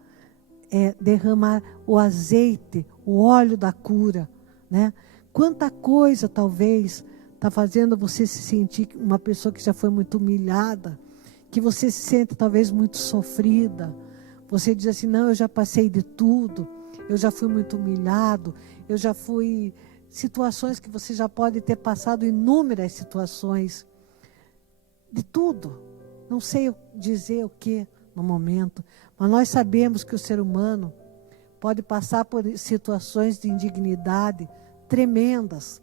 derramar o azeite, o óleo da cura, né? Quanta coisa talvez está fazendo você se sentir uma pessoa que já foi muito humilhada, que você se sente talvez muito sofrida. Você diz assim: não, eu já passei de tudo, eu já fui muito humilhado, eu já fui... Situações que você já pode ter passado, inúmeras situações, de tudo. Não sei dizer o que no momento, mas nós sabemos que o ser humano pode passar por situações de indignidade tremendas,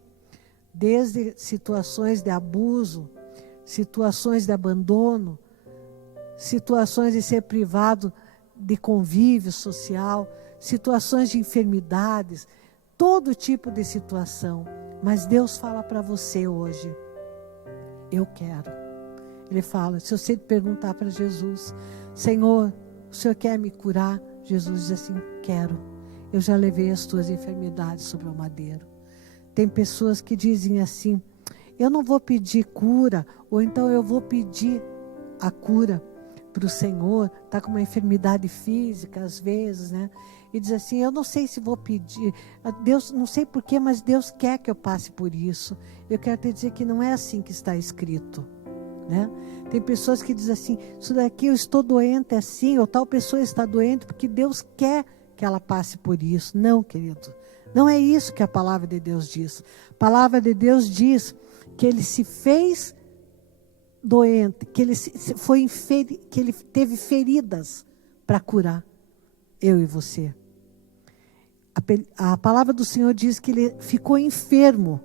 desde situações de abuso, situações de abandono, situações de ser privado de convívio social, situações de enfermidades, todo tipo de situação. Mas Deus fala para você hoje: eu quero. Ele fala, se você perguntar para Jesus: Senhor, o Senhor quer me curar? Jesus diz assim: quero. Eu já levei as tuas enfermidades sobre o madeiro. Tem pessoas que dizem assim: eu não vou pedir cura, ou então eu vou pedir a cura para o Senhor. Está com uma enfermidade física às vezes, né? E diz assim: eu não sei se vou pedir, Deus, não sei porquê, mas Deus quer que eu passe por isso. Eu quero te dizer que não é assim que está escrito, né? Tem pessoas que dizem assim: isso daqui eu estou doente assim, ou tal pessoa está doente porque Deus quer que ela passe por isso. Não, querido, não é isso que a palavra de Deus diz. A palavra de Deus diz que ele se fez doente, que ele teve feridas para curar eu e você. A palavra do Senhor diz que ele ficou enfermo,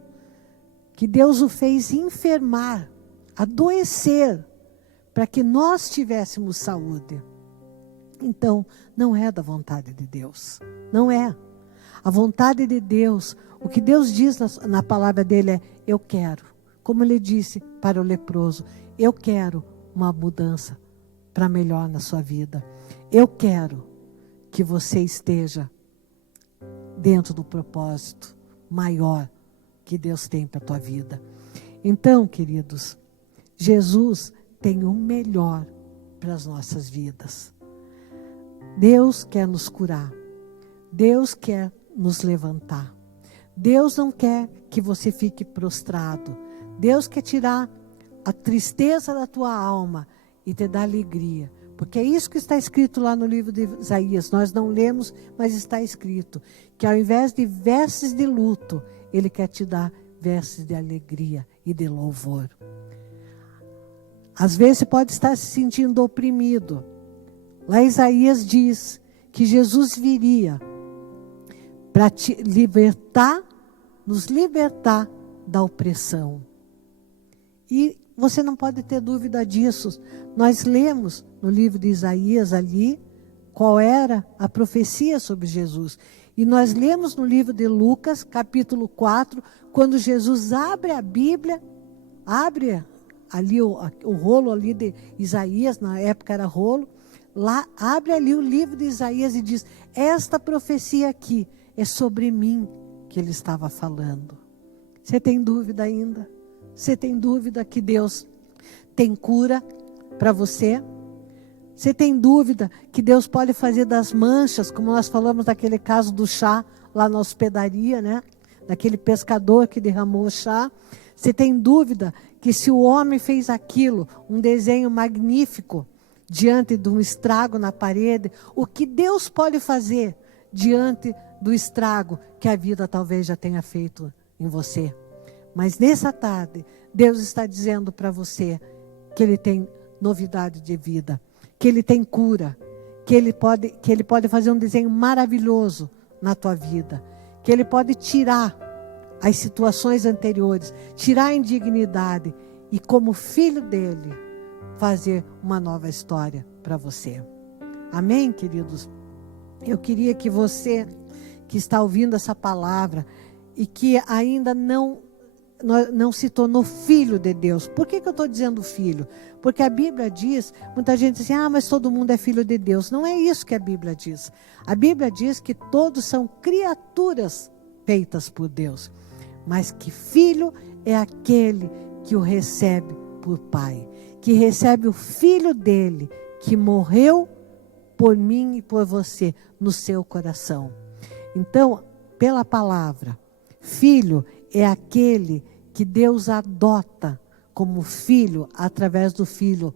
que Deus o fez enfermar, adoecer, para que nós tivéssemos saúde. Então, não é da vontade de Deus, não é. A vontade de Deus, o que Deus diz na palavra dele é: eu quero. Como ele disse para o leproso: eu quero uma mudança para melhor na sua vida. Eu quero que você esteja dentro do propósito maior que Deus tem para a tua vida. Então, queridos, Jesus tem o melhor para as nossas vidas. Deus quer nos curar. Deus quer nos levantar. Deus não quer que você fique prostrado. Deus quer tirar a tristeza da tua alma e te dar alegria. Porque é isso que está escrito lá no livro de Isaías. Nós não lemos, mas está escrito que ao invés de vestes de luto, Ele quer te dar vestes de alegria e de louvor. Às vezes você pode estar se sentindo oprimido. Lá Isaías diz que Jesus viria para te libertar, nos libertar da opressão. E você não pode ter dúvida disso. Nós lemos no livro de Isaías ali qual era a profecia sobre Jesus. E nós lemos no livro de Lucas, capítulo 4, quando Jesus abre a Bíblia, abre ali o rolo ali de Isaías, na época era rolo, lá abre ali o livro de Isaías e diz: esta profecia aqui é sobre mim que ele estava falando. Você tem dúvida ainda? Você tem dúvida que Deus tem cura para você? Você tem dúvida que Deus pode fazer das manchas, como nós falamos daquele caso do chá lá na hospedaria, né? Daquele pescador que derramou o chá. Você tem dúvida que se o homem fez aquilo, um desenho magnífico, diante de um estrago na parede, o que Deus pode fazer diante do estrago que a vida talvez já tenha feito em você? Mas nessa tarde, Deus está dizendo para você que Ele tem novidade de vida, que Ele tem cura, que Ele pode fazer um desenho maravilhoso na tua vida, que Ele pode tirar as situações anteriores, tirar a indignidade e, como filho dEle, fazer uma nova história para você. Amém, queridos? Eu queria que você, que está ouvindo essa palavra e que ainda não se tornou filho de Deus. Por que eu estou dizendo filho? Porque a Bíblia diz, muita gente diz assim: mas todo mundo é filho de Deus. Não é isso que a Bíblia diz. A Bíblia diz que todos são criaturas feitas por Deus, mas que filho é aquele que o recebe por pai, que recebe o filho dele, que morreu por mim e por você no seu coração. Então, pela palavra, filho é aquele que Deus adota como filho através do filho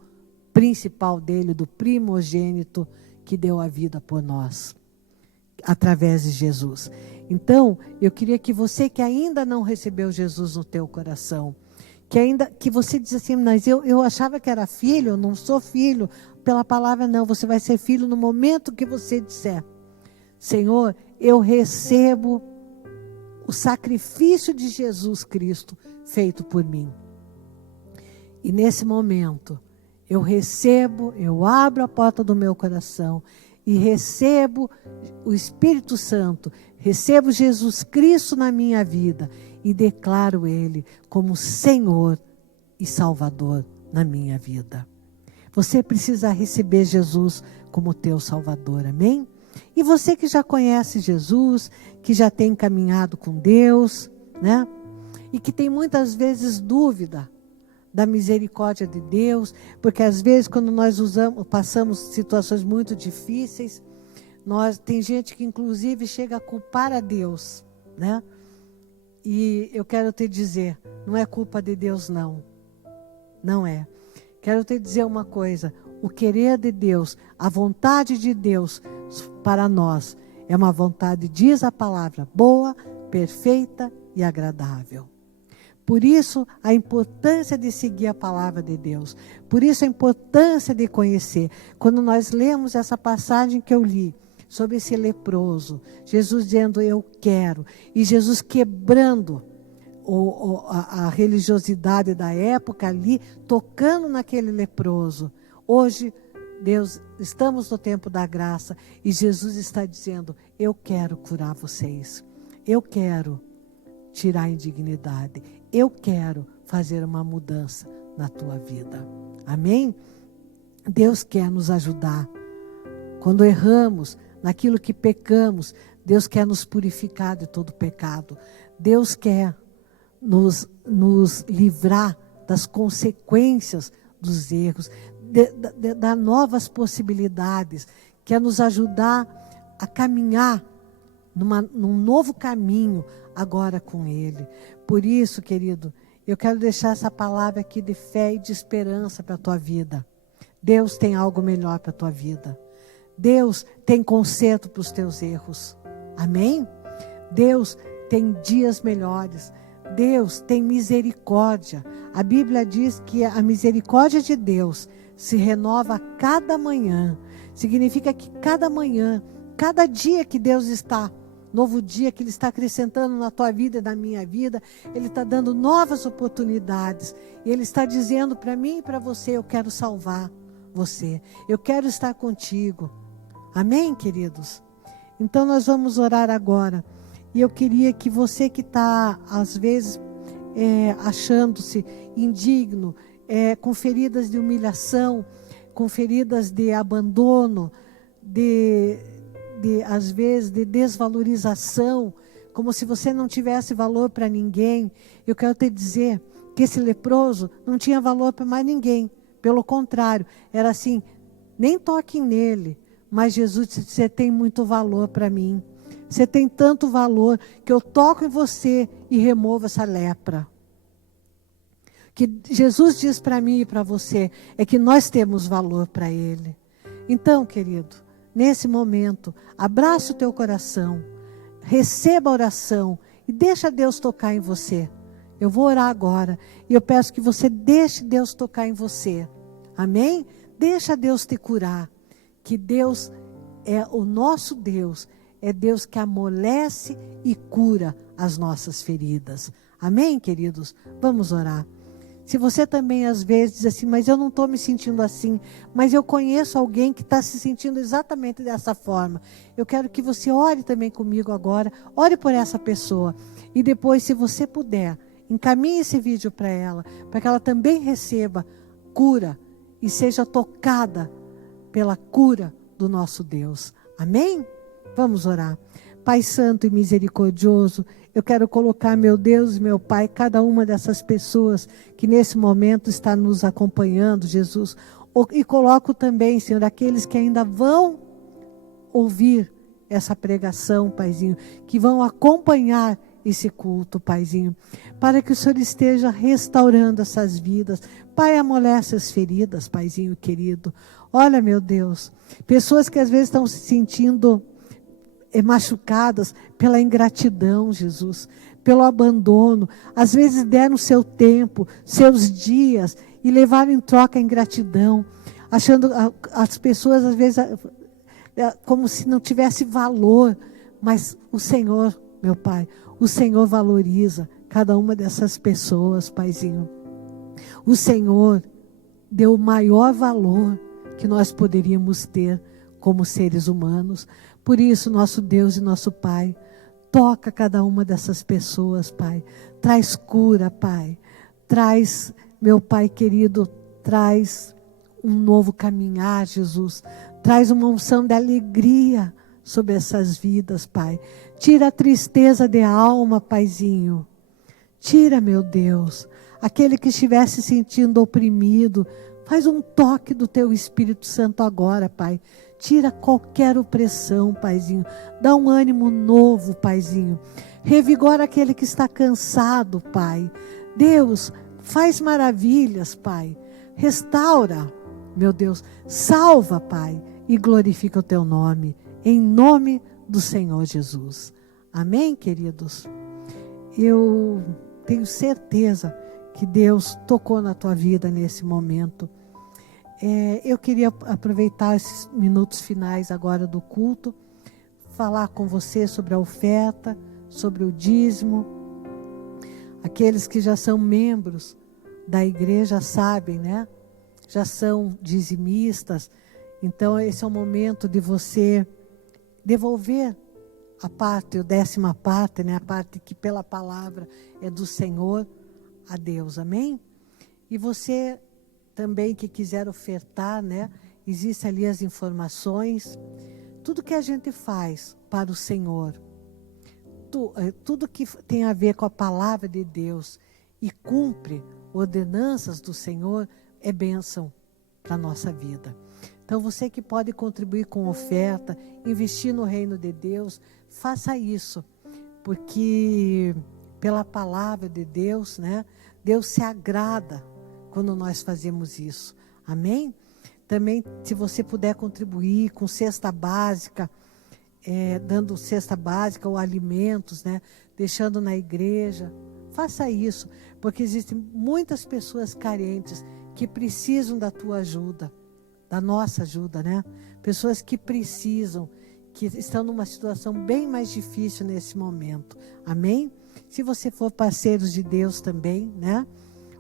principal dele, do primogênito que deu a vida por nós, através de Jesus. Então, eu queria que você que ainda não recebeu Jesus no teu coração, que você diz assim: mas eu achava que era filho, eu não sou filho. Pela palavra não, você vai ser filho no momento que você disser: Senhor, eu recebo o sacrifício de Jesus Cristo feito por mim. E nesse momento, eu abro a porta do meu coração e recebo o Espírito Santo, recebo Jesus Cristo na minha vida e declaro Ele como Senhor e Salvador na minha vida. Você precisa receber Jesus como teu Salvador, amém? E você que já conhece Jesus, que já tem caminhado com Deus, né? E que tem muitas vezes dúvida da misericórdia de Deus, porque às vezes quando nós passamos situações muito difíceis, tem gente que inclusive chega a culpar a Deus, né? E eu quero te dizer, não é culpa de Deus não, não é. Quero te dizer uma coisa: o querer de Deus, a vontade de Deus para nós é uma vontade, diz a palavra, boa, perfeita e agradável. Por isso a importância de seguir a palavra de Deus, por isso a importância de conhecer. Quando nós lemos essa passagem que eu li, sobre esse leproso, Jesus dizendo eu quero, e Jesus quebrando a religiosidade da época ali, tocando naquele leproso. Hoje Deus, estamos no tempo da graça e Jesus está dizendo: eu quero curar vocês. Eu quero tirar a indignidade. Eu quero fazer uma mudança na tua vida. Amém? Deus quer nos ajudar. Quando erramos, naquilo que pecamos, Deus quer nos purificar de todo pecado. Deus quer nos livrar das consequências dos erros, dar novas possibilidades, quer nos ajudar a caminhar num novo caminho agora com Ele. Por isso, querido, eu quero deixar essa palavra aqui de fé e de esperança para a tua vida. Deus tem algo melhor para a tua vida. Deus tem conserto para os teus erros. Amém? Deus tem dias melhores. Deus tem misericórdia. A Bíblia diz que a misericórdia de Deus se renova a cada manhã. Significa que cada manhã, cada dia que Deus está, novo dia que Ele está acrescentando na tua vida e na minha vida, Ele está dando novas oportunidades. E Ele está dizendo para mim e para você: eu quero salvar você. Eu quero estar contigo. Amém, queridos? Então nós vamos orar agora. E eu queria que você que está, às vezes, achando-se indigno, com feridas de humilhação, com feridas de abandono, às vezes, de desvalorização, como se você não tivesse valor para ninguém, eu quero te dizer que esse leproso não tinha valor para mais ninguém. Pelo contrário, era assim: nem toquem nele. Mas Jesus disse: você tem muito valor para mim. Você tem tanto valor que eu toco em você e removo essa lepra. Que Jesus diz para mim e para você é que nós temos valor para Ele. Então, querido, nesse momento, abraça o teu coração, receba a oração e deixa Deus tocar em você. Eu vou orar agora e eu peço que você deixe Deus tocar em você. Amém? Deixa Deus te curar. Que Deus é o nosso Deus, é Deus que amolece e cura as nossas feridas. Amém, queridos? Vamos orar. Se você também às vezes diz assim: mas eu não estou me sentindo assim, mas eu conheço alguém que está se sentindo exatamente dessa forma. Eu quero que você ore também comigo agora, ore por essa pessoa. E depois, se você puder, encaminhe esse vídeo para ela, para que ela também receba cura e seja tocada pela cura do nosso Deus. Amém? Vamos orar. Pai santo e misericordioso, eu quero colocar, meu Deus e meu Pai, cada uma dessas pessoas que nesse momento está nos acompanhando, Jesus. E coloco também, Senhor, aqueles que ainda vão ouvir essa pregação, Paizinho, que vão acompanhar esse culto, Paizinho, para que o Senhor esteja restaurando essas vidas. Pai, amolece as feridas, Paizinho querido. Olha, meu Deus, pessoas que às vezes estão se sentindo machucadas pela ingratidão, Jesus, pelo abandono. Às vezes deram seu tempo, seus dias e levaram em troca a ingratidão, achando as pessoas às vezes como se não tivesse valor. Mas o Senhor, meu Pai, o Senhor valoriza cada uma dessas pessoas, Paizinho. O Senhor deu o maior valor que nós poderíamos ter como seres humanos. Por isso, nosso Deus e nosso Pai, toca cada uma dessas pessoas, Pai. Traz cura, Pai. Traz, meu Pai querido, traz um novo caminhar, Jesus. Traz uma unção de alegria sobre essas vidas, Pai. Tira a tristeza de alma, Paizinho. Tira, meu Deus, aquele que estiver se sentindo oprimido. Faz um toque do Teu Espírito Santo agora, Pai. Tira qualquer opressão, Paizinho. Dá um ânimo novo, Paizinho. Revigora aquele que está cansado, Pai. Deus, faz maravilhas, Pai. Restaura, meu Deus. Salva, Pai. E glorifica o Teu nome. Em nome do Senhor Jesus. Amém, queridos? Eu tenho certeza que Deus tocou na tua vida nesse momento. Eu queria aproveitar esses minutos finais agora do culto, falar com você sobre a oferta, sobre o dízimo. Aqueles que já são membros da igreja sabem, né? Já são dizimistas Então, esse é o momento de você devolver a parte, a 10ª parte, né? A parte que pela palavra é do Senhor a Deus, amém? E você também que quiser ofertar, né? Existem ali as informações. Tudo que a gente faz para o Senhor, tudo que tem a ver com a palavra de Deus e cumpre ordenanças do Senhor, é bênção para a nossa vida. Então, você que pode contribuir com oferta, investir no reino de Deus, faça isso, porque pela palavra de Deus, né, Deus se agrada quando nós fazemos isso. Amém? Também, se você puder contribuir com cesta básica, dando cesta básica ou alimentos, né, deixando na igreja, faça isso, porque existem muitas pessoas carentes que precisam da tua ajuda, da nossa ajuda, né? Pessoas que precisam, que estão numa situação bem mais difícil nesse momento. Amém? Se você for parceiro de Deus também, né?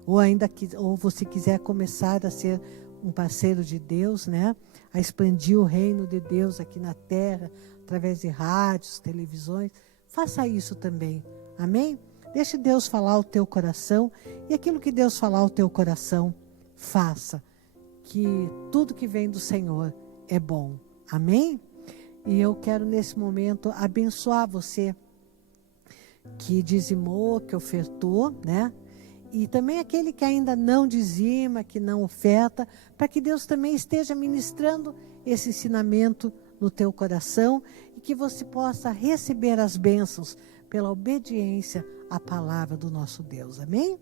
Ou você quiser começar a ser um parceiro de Deus, né? A expandir o reino de Deus aqui na terra, através de rádios, televisões, faça isso também. Amém? Deixe Deus falar ao teu coração, e aquilo que Deus falar ao teu coração, faça. Que tudo que vem do Senhor é bom. Amém? E eu quero nesse momento abençoar você que dizimou, que ofertou, né? E também aquele que ainda não dizima, que não oferta, para que Deus também esteja ministrando esse ensinamento no teu coração e que você possa receber as bênçãos pela obediência à palavra do nosso Deus. Amém?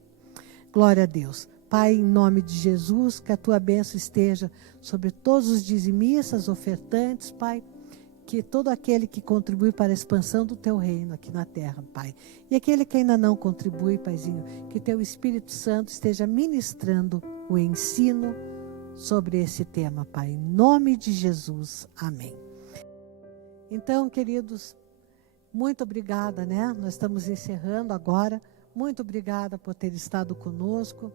Glória a Deus. Pai, em nome de Jesus, que a tua bênção esteja sobre todos os dizimistas, ofertantes, Pai, que todo aquele que contribui para a expansão do teu reino aqui na terra, Pai. E aquele que ainda não contribui, Paizinho, que teu Espírito Santo esteja ministrando o ensino sobre esse tema, Pai. Em nome de Jesus. Amém. Então, queridos, muito obrigada, né? Nós estamos encerrando agora. Muito obrigada por ter estado conosco.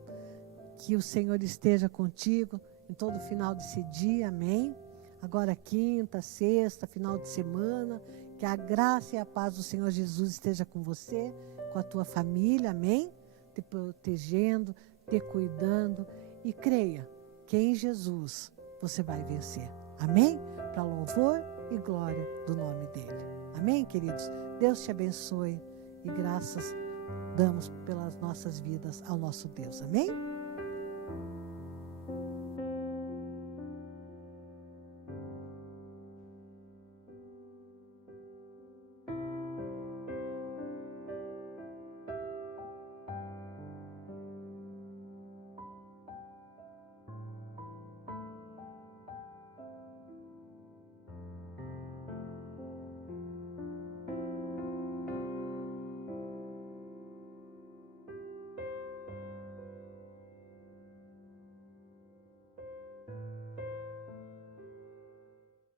Que o Senhor esteja contigo em todo o final desse dia, amém? Agora quinta, sexta, final de semana, que a graça e a paz do Senhor Jesus esteja com você, com a tua família, amém? Te protegendo, te cuidando, e creia que em Jesus você vai vencer, amém? Para louvor e glória do nome dele, amém, queridos? Deus te abençoe e graças damos pelas nossas vidas ao nosso Deus, amém?